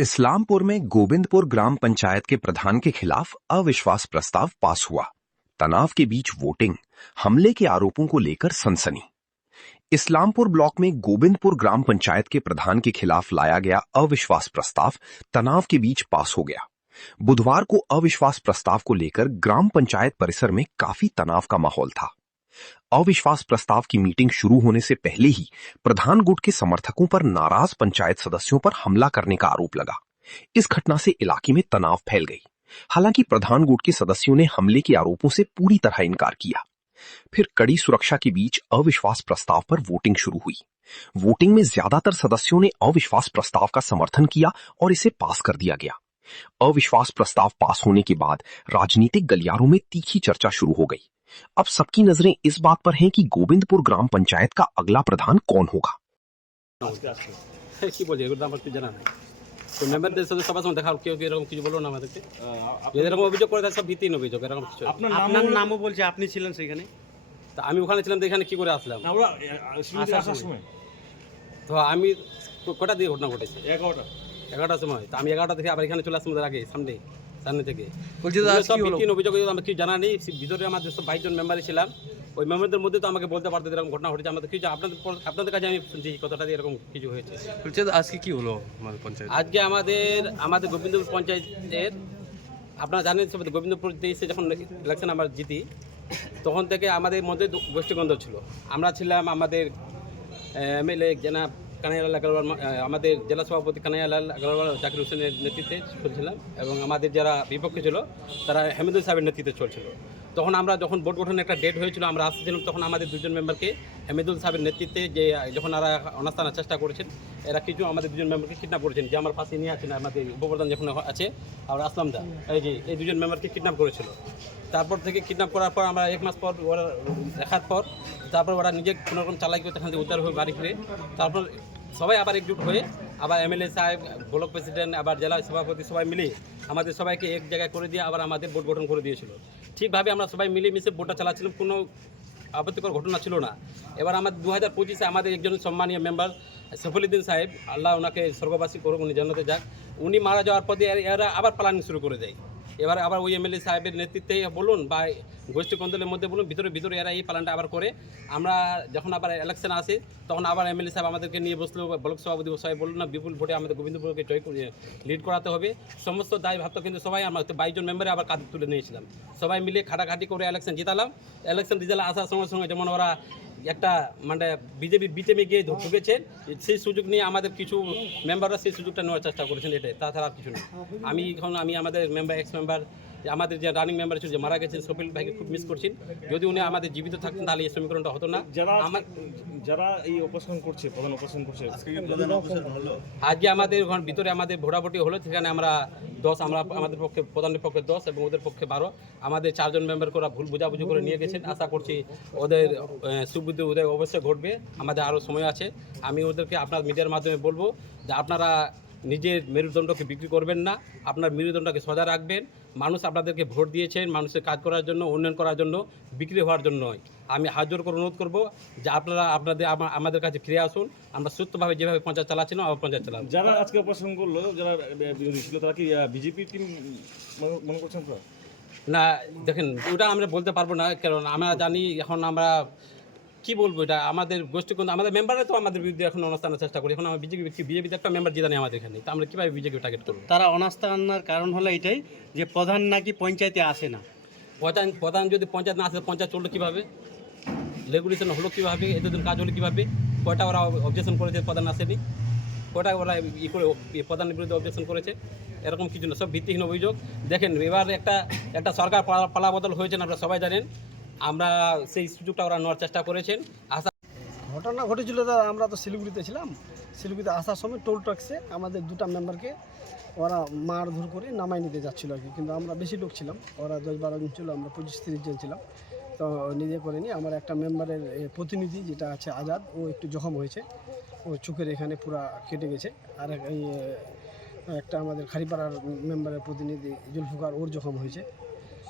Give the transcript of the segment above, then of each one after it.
इस्लामपुर में गोविंदपुर ग्राम पंचायत के प्रधान के खिलाफ अविश्वास प्रस्ताव पास हुआ। तनाव के बीच वोटिंग, हमले के आरोपों को लेकर सनसनी। इस्लामपुर ब्लॉक में गोविंदपुर ग्राम पंचायत के प्रधान के खिलाफ लाया गया अविश्वास प्रस्ताव तनाव के बीच पास हो गया। बुधवार को अविश्वास प्रस्ताव को लेकर ग्राम पंचायत परिसर में काफी तनाव का माहौल था। अविश्वास प्रस्ताव की मीटिंग शुरू होने से पहले ही प्रधान गुट के समर्थकों पर नाराज पंचायत सदस्यों पर हमला करने का आरोप लगा। इस घटना से इलाके में तनाव फैल गई। हालांकि प्रधान गुट के सदस्यों ने हमले के आरोपों से पूरी तरह इनकार किया। फिर कड़ी सुरक्षा के बीच अविश्वास प्रस्ताव पर वोटिंग शुरू हुई। वोटिंग में ज्यादातर सदस्यों ने अविश्वास प्रस्ताव का समर्थन किया और इसे पास कर दिया गया। अविश्वास प्रस्ताव पास होने के बाद राजनीतिक गलियारों में तीखी चर्चा शुरू हो गई। अब सबकी नजरें इस बात पर हैं कि गोविंदपुर ग्राम पंचायत का अगला प्रधान कौन होगा। তো মেম্বারদের সাথে সবার সঙ্গে দেখা কেউ এরকম কিছু বলো না আমাদেরকে, এরকম অভিযোগ করে তার সব ভিত্তিহীন অভিযোগ, এরকম কিছু। আপনার নামও বলছে, আপনি ছিলেন সেখানে? তা আমি ওখানে ছিলাম, তো এখানে কি করে আসলাম? তো আমি কটা দিয়ে ঘটনা ঘটেছে? 11টার সময়। তো আমি 11টা থেকে আবার এখানে চলে আসলাম ওদের আগে, সামনে থেকে বলছি সব ভিত্তিহীন অভিযোগ। আমার কিছু জানা নেই। ভিতরে আমাদের সব 22 জন মেম্বারই ছিলাম। ওই মেম্বারদের মধ্যে তো আমাকে বলতে পারতো এরকম ঘটনা ঘটেছে। আমাদের কিছু আপনাদের কাছে আমি শুনছি কথাটা এরকম কিছু হয়েছে। বলছে আজকে কি হলো আমাদের পঞ্চায়েত? আজকে আমাদের গোবিন্দপুর পঞ্চায়েতের, আপনারা জানেন সব, গোবিন্দপুর দেশে যখন ইলেকশন আমরা জিতি তখন থেকে আমাদের মধ্যে গোষ্ঠীদ্বন্দ্ব ছিল। আমরা ছিলাম, আমাদের এমএলএ জনাব কানাইয়ালাল আগরওয়াল, আমাদের জেলা সভাপতি কানাইয়ালাল আগরওয়াল জাকির হোসেনের নেতৃত্বে চলছিলাম, এবং আমাদের যারা বিপক্ষে ছিল তারা হেমেদুল সাহেবের নেতৃত্বে চলছিল। তখন আমরা যখন ভোট গঠনের একটা ডেট হয়েছিল, আমরা আসছিলাম, তখন আমাদের দুজন মেম্বারকে হেমেদুল সাহেবের নেতৃত্বে যে যখন এরা অনাস্থানের চেষ্টা করেছেন, এরা কিছু আমাদের দুজন মেম্বারকে কিডন্যাপ করেছেন। যে আমার পাশে নিয়ে আছেন আমাদের উপপ্রধান যখন আছে আর আসলাম দা, এই দুজন মেম্বারকে কিডন্যাপ করেছিল। তারপর থেকে কিডন্যাপ করার পর আমরা 1 মাস পর ওরা দেখার পর তারপর ওরা নিজে কোনোরকম চালাই করতে এখান থেকে উদ্ধার হয়ে বাড়ি ফিরে, তারপর সবাই আবার একজুট হয়ে আবার এমএলএ সাহেব, ব্লক প্রেসিডেন্ট, আবার জেলা সভাপতি সবাই মিলে আমাদের সবাইকে এক জায়গায় করে দিয়ে আবার আমাদের ভোট গঠন করে দিয়েছিল। ঠিকভাবে আমরা সবাই মিলেমিশে ভোটটা চালাচ্ছিলাম, কোনো আপত্তিকর ঘটনা ছিল না। এবার আমাদের 2025-এ আমাদের একজন সম্মানীয় মেম্বার সফিউদ্দিন সাহেব, আল্লাহ ওনাকে স্বর্গবাসী করুক, উনি জান্নাতে যাক, উনি মারা যাওয়ার পরে এরা আবার প্ল্যানিং শুরু করে দেয়। এবার আবার ওই এমএলএ সাহেবের নেতৃত্বে বলুন বা গোষ্ঠী কন্দলের মধ্যে বলুন, ভিতরে এরা এই প্ল্যানটা আবার করে। আমরা যখন আবার ইলেকশন আসে তখন আবার এমএলএ সাহেব আমাদেরকে নিয়ে বসলো, ব্লক সভাপতি সাহেব বলুন না, বিপুল ভোটে আমাদের গোবিন্দপুরকে লিড করাতে হবে। সমস্ত দায় ভাবতো, কিন্তু সবাই আমরা 22 জন মেম্বারে আবার কাঁধে তুলে নিয়েছিলাম। সবাই মিলে খাটাখাটি করে ইলেকশন জিতালাম। ইলেকশন রেজাল্ট আসার সঙ্গে যেমন ওরা একটা মানে বিজেপির বিটেমে গিয়ে ঢুকেছে, সেই সুযোগ নিয়ে আমাদের কিছু মেম্বাররা সেই সুযোগটা নেওয়ার চেষ্টা করেছেন, এটাই, তাছাড়া আর কিছু নেই। আমি আমাদের এক্স মেম্বার, আমাদের যে রানিং মেম্বার ছিল যে মারা গেছেন সফিল ভাইকে খুব মিস করছেন। যদি উনি আমাদের জীবিত থাকতেন তাহলে এই সমীকরণটা হতো না। যারা এই অপারেশন করছে, প্রধান অপারেশন করছে, আজকে আমাদের ভিতরে আমাদের ভোটাভুটি হলো, সেখানে আমরা 10, আমাদের পক্ষে প্রধানের পক্ষে 10 এবং ওদের পক্ষে 12, আমাদের 4 জন মেম্বারকে ওরা ভুল বোঝাবুঝি করে নিয়ে গেছেন। আশা করছি ওদের সুবুদ্ধি উদয় অবশ্যই ঘটবে, আমাদের আরও সময় আছে। আমি ওদেরকে আপনার মিডিয়ার মাধ্যমে বলবো যে আপনারা নিজের মেরুদণ্ডকে বিক্রি করবেন না, আপনার মেরুদণ্ডকে সজা রাখবেন। মানুষ আপনাদেরকে ভোট দিয়েছেন মানুষের কাজ করার জন্য, উন্নয়ন করার জন্য, বিক্রি হওয়ার জন্য নয়। আমি হাত জোর করে অনুরোধ করবো যে আপনারা আমাদের কাছে ফিরে আসুন। আমরা সুস্থভাবে যেভাবে পঞ্চায়েত চালাচ্ছিলাম আবার পঞ্চায়েত চালাম। যারা আজকে অপারেশন করলো, যারা বিরোধী ছিল, তারা কি বিজেপি টিম মনে করছেন? তো না, দেখেন ওটা আমরা বলতে পারবো না, কারণ আমরা জানি এখন আমরা কি বলবো, এটা আমাদের গোষ্ঠী কোন আমাদের মেম্বারে তো আমাদের বিরুদ্ধে এখন অনাস্থানের চেষ্টা করি। এখন আমরা বিজেপিতে একটা মেম্বার জিতা নেই আমাদের এখানে, তো আমরা কীভাবে বিজেপি টার্গেট করবো? তারা অনাস্থা আনার কারণ হলো এটাই যে প্রধান নাকি পঞ্চায়েতে আসে না। প্রধান যদি পঞ্চায়েত না আসে, পঞ্চায়েত চললো কীভাবে? রেগুলেশন হলো কীভাবে? এতদিন কাজ হলো কীভাবে? কয়টা ওরা অবজেকশন করেছে প্রধান আসেনি? কয়টা ওরা করে প্রধানের বিরুদ্ধে অবজেকশন করেছে? এরকম কিছু না, সব ভিত্তিহীন অভিযোগ। দেখেন এবার একটা সরকার পালাবদল হয়েছেন, আপনারা সবাই জানেন। আমরা সেই সুযোগটা ওরা নেওয়ার চেষ্টা করেছেন। ঘটনা ঘটেছিল, আমরা তো শিলিগুড়িতে ছিলাম। শিলিগুড়িতে আসার সময় টোল ট্যাক্সে আমাদের 2টা মেম্বারকে ওরা মারধর করে নামাই নিতে যাচ্ছিলো আর কি। কিন্তু আমরা বেশি লোক ছিলাম, ওরা 10-12 জন ছিল, আমরা 25-30 জন ছিলাম। তো নিজে করিনি। আমার একটা মেম্বারের প্রতিনিধি যেটা আছে আজাদ, ও একটু জখম হয়েছে, ও চোখের এখানে পুরা কেটে গেছে। আর একটা আমাদের খারিপাড়ার মেম্বারের প্রতিনিধি জুলফুকার, ওর জখম হয়েছে।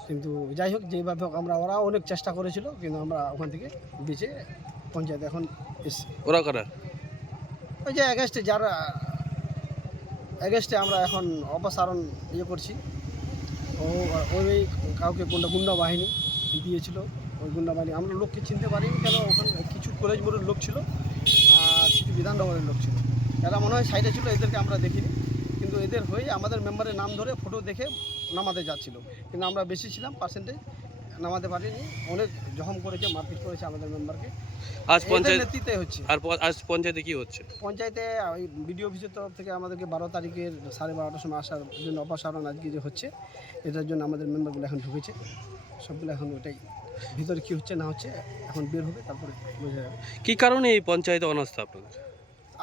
কিন্তু যাই হোক, যেভাবে হোক ওরা অনেক চেষ্টা করেছিল, কিন্তু আমরা ওখান থেকে বেঁচে পঞ্চায়েত এখন এসছি। ওরা কারা? ওই যে অ্যাগেস্টে যারা এগেস্টে আমরা এখন অপসারণ করছি। ওই কাউকে গুন্ডা বাহিনী দিয়েছিল, ওই গুন্ডা বাহিনী আমরা লোককে চিনতে পারিনি, কেন ওখানে কিছু কলেজ মোড়ের লোক ছিল আর কিছু বিধাননগরের লোক ছিল, এরা মনে হয় সাইডে ছিল, এদেরকে আমরা দেখিনি। কিন্তু এদের হয়ে আমাদের মেম্বারের নাম ধরে ফটো দেখে নামাতে যাচ্ছিল, কিন্তু আমরা বেশি ছিলাম, পার্সেন্টেজ নামাতে পারিনি। অনেক জখম করেছে, মারপিট করেছে আমাদের মেম্বারকে। আজ পঞ্চায়েত নেতৃত্বে হচ্ছে, আজ পঞ্চায়েতে কি হচ্ছে? পঞ্চায়েতে ওই বিডিও অফিসের তরফ থেকে আমাদেরকে 12 তারিখের 12:30টার সময় আসার জন্য অপসারণ আজকে যে হচ্ছে, এটার জন্য আমাদের মেম্বারগুলো এখন ঢুকেছে, সবগুলো এখন ওটাই ভিতরে কী হচ্ছে না হচ্ছে এখন বের হবে, তারপরে বোঝা যাবে। কি কারণে এই পঞ্চায়েতে অনাস্থা আপনাদের?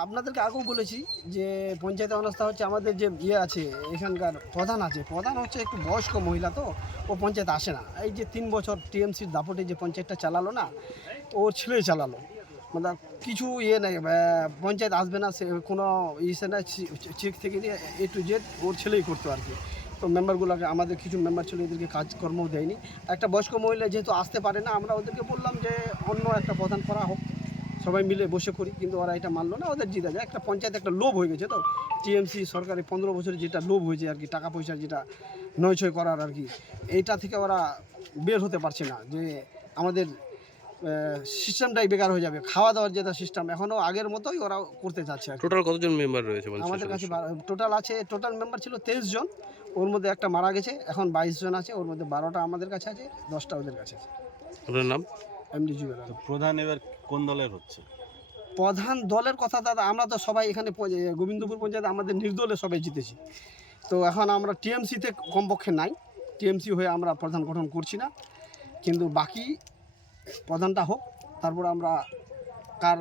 আপনাদেরকে আগেও বলেছি যে পঞ্চায়েতে অনাস্থা হচ্ছে, আমাদের যে আছে এখানকার প্রধান আছে, প্রধান হচ্ছে একটু বয়স্ক মহিলা, তো ও পঞ্চায়েত আসে না। এই যে 3 বছর টিএমসির দাপটে যে পঞ্চায়েতটা চালালো না, ওর ছেলেই চালালো, মানে কিছু নেই, পঞ্চায়েত আসবে না, সে কোনো ইসে না, চেক থেকে নিয়ে A to Z ওর ছেলেই করতো আর কি। তো মেম্বারগুলোকে, আমাদের কিছু মেম্বার ছিল, এদেরকে কাজকর্মও দেয়নি। একটা বয়স্ক মহিলা যেহেতু আসতে পারে না, আমরা ওদেরকে বললাম যে অন্য একটা প্রধান করা হোক, সবাই মিলে বসে করি, কিন্তু ওরা এটা মানলো না, ওদের জিতে যায়। একটা পঞ্চায়েত একটা লোভ হয়ে গেছে, তো টিএমসি সরকারের 15 বছরে যেটা লোভ হয়েছে আর কি, টাকা পয়সার যেটা নয়ছয় করার আর কি, এইটা থেকে ওরা বের হতে পারছে না, যে আমাদের সিস্টেমটাই বেকার হয়ে যাবে। খাওয়া দাওয়ার যেটা সিস্টেম এখনও আগের মতোই ওরা করতে চাচ্ছে আর কি। টোটাল কতজন মেম্বার রয়েছে আমাদের কাছে টোটাল মেম্বার ছিল 23 জন, ওর মধ্যে একটা মারা গেছে, এখন 22 জন আছে, ওর মধ্যে 12টা আমাদের কাছে আছে, 10টা ওদের কাছে আছে। আপনার নাম? এমডি জুবের। প্রধান এবার কোন দলের হচ্ছে? প্রধান দলের কথা দাদা, আমরা তো সবাই এখানে গোবিন্দপুর পঞ্চায়েতে আমাদের নির্দলে সবাই জিতেছি, তো এখন আমরা টিএমসিতে কমপক্ষে নাই, টিএমসি হয়ে আমরা প্রধান গঠন করছি না, কিন্তু বাকি প্রধানটা হোক, তারপর আমরা কার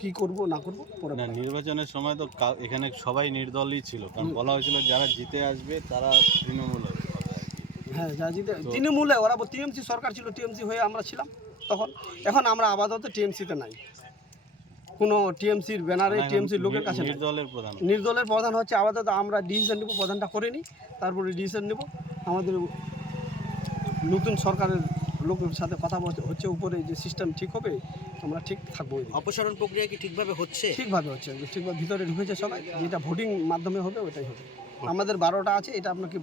কি করব না করব পরে। না, নির্বাচনের সময় তো এখানে সবাই নির্দলই ছিল, কারণ বলা হয়েছিল যারা জিতে আসবে তারা তৃণমূল হবে। হ্যাঁ, যা জিতে তৃণমূলে, ওরা টিএমসি সরকার ছিল, টিএমসি হয়ে আমরা ছিলাম তখন। এখন আমরা আপাতত টিএমসিতে নাই, কোনো টিএমসির ব্যানারে টিএমসির লোকের কাছে নাই। নির্দলের প্রধান হচ্ছে আপাতত আমরা ডিসিশন নেব, প্রধানটা করে নিই, তারপরে ডিসিশন নেব। আমাদের নতুন সরকারের লোকের সাথে কথা হচ্ছে, উপরে যে সিস্টেম ঠিক হবে, আমরা ঠিক থাকবো। অপসারণ প্রক্রিয়া কি ঠিকভাবে হচ্ছে? ঠিকভাবে হচ্ছে, ঠিকভাবে ভিতরে ঢুকেছে সবাই, যেটা ভোটিং মাধ্যমে হবে ওটাই হবে। আমাদের 12টা আছে, এটা আপনাকে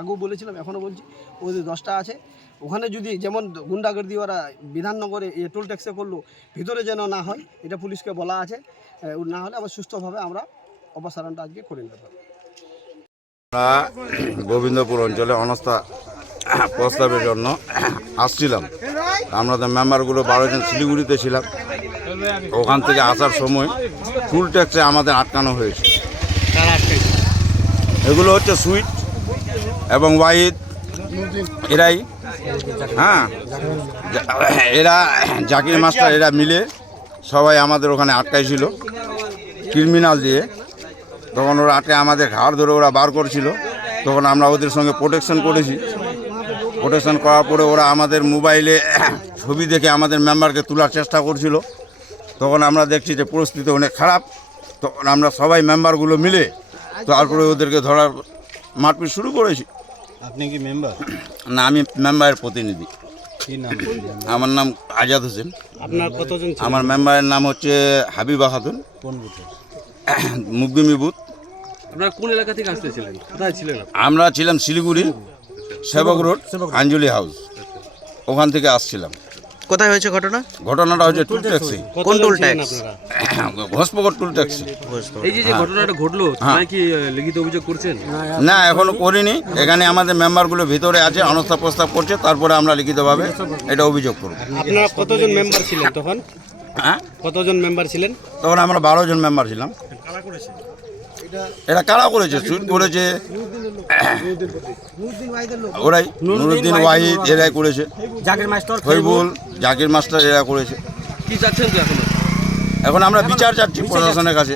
আগেও বলেছিলাম, এখনও বলছি, ওদের 10টা আছে। ওখানে যদি যেমন গুন্ডাগর্দি ওরা বিধাননগরে টোল ট্যাক্সে করলো, ভিতরে যেন না হয়, এটা পুলিশকে বলা আছে, না হলে আবার সুস্থভাবে আমরা অপসারণটা আজকে করে নিতে পারবো। গোবিন্দপুর অঞ্চলে অনাস্থা প্রস্তাবের জন্য আসছিলাম। আমাদের মেম্বারগুলো 12 জন শিলিগুড়িতে ছিলাম, ওখান থেকে আসার সময় টুল ট্যাক্সে আমাদের আটকানো হয়েছে। এগুলো হচ্ছে সুইট এবং ওয়াহিদ, এরাই, হ্যাঁ, এরা জাকির মাস্টার, এরা মিলে সবাই আমাদের ওখানে আটকাইছিল ক্রিমিনাল দিয়ে। তখন ওরা আটকে আমাদের ঘাড় ধরে ওরা বার করছিল, তখন আমরা ওদের সঙ্গে প্রোটেকশন করেছি। প্রোটেকশন করার পরে ওরা আমাদের মোবাইলে ছবি দেখে আমাদের মেম্বারকে তোলার চেষ্টা করছিল। তখন আমরা দেখছি যে পরিস্থিতি অনেক খারাপ, তখন আমরা সবাই মেম্বারগুলো মিলে তারপরে ওদেরকে ধরার মারপিট শুরু করেছি। আপনি কি মেম্বার? না, আমি মেম্বারের প্রতিনিধি। কি নাম? আমার নাম আজাদ হোসেন। আপনার কতজন? আমার মেম্বারের নাম হচ্ছে হাবিবা খাতুন, কোন বুথে? মুগদিমি বুথ। আপনারা কোন এলাকা থেকে আসতেছিলেন? কোথায় ছিলেন? আমরা ছিলাম শিলিগুড়ি, সেবক রোড, আঞ্জলি হাউস, ওখান থেকে আসছিলাম। কোথায় হয়েছে ঘটনা? ঘটনাটা হচ্ছে টুল ট্যাক্সি, কোন টোল ট্যাক্স? ঘোষপুকুর টুল ট্যাক্সি। এই যে ঘটনাটা ঘটলো, তাই কি লিখিত অভিযোগ করছেন? না, এখনো করিনি। এখানে আমাদের মেম্বারগুলো ভিতরে আছে, অনাস্থা প্রস্তাব করছে, তারপরে আমরা লিখিতভাবে এটা অভিযোগ করব। আপনারা কতজন মেম্বার ছিলেন তখন? হ্যাঁ, কতজন মেম্বার ছিলেন তখন আমরা 12 জন মেম্বার ছিলাম। এরা কারা করেছে? সুইট করেছে ওরাই, নুরুদ্দিন ওয়াহিদ এরাই করেছে, জাকির মাস্টার, ফৈবুল, জাকির মাস্টার এরা করেছে। কি চাচ্ছেন তো এখন? এখন আমরা বিচার চাচ্ছি প্রশাসনের কাছে।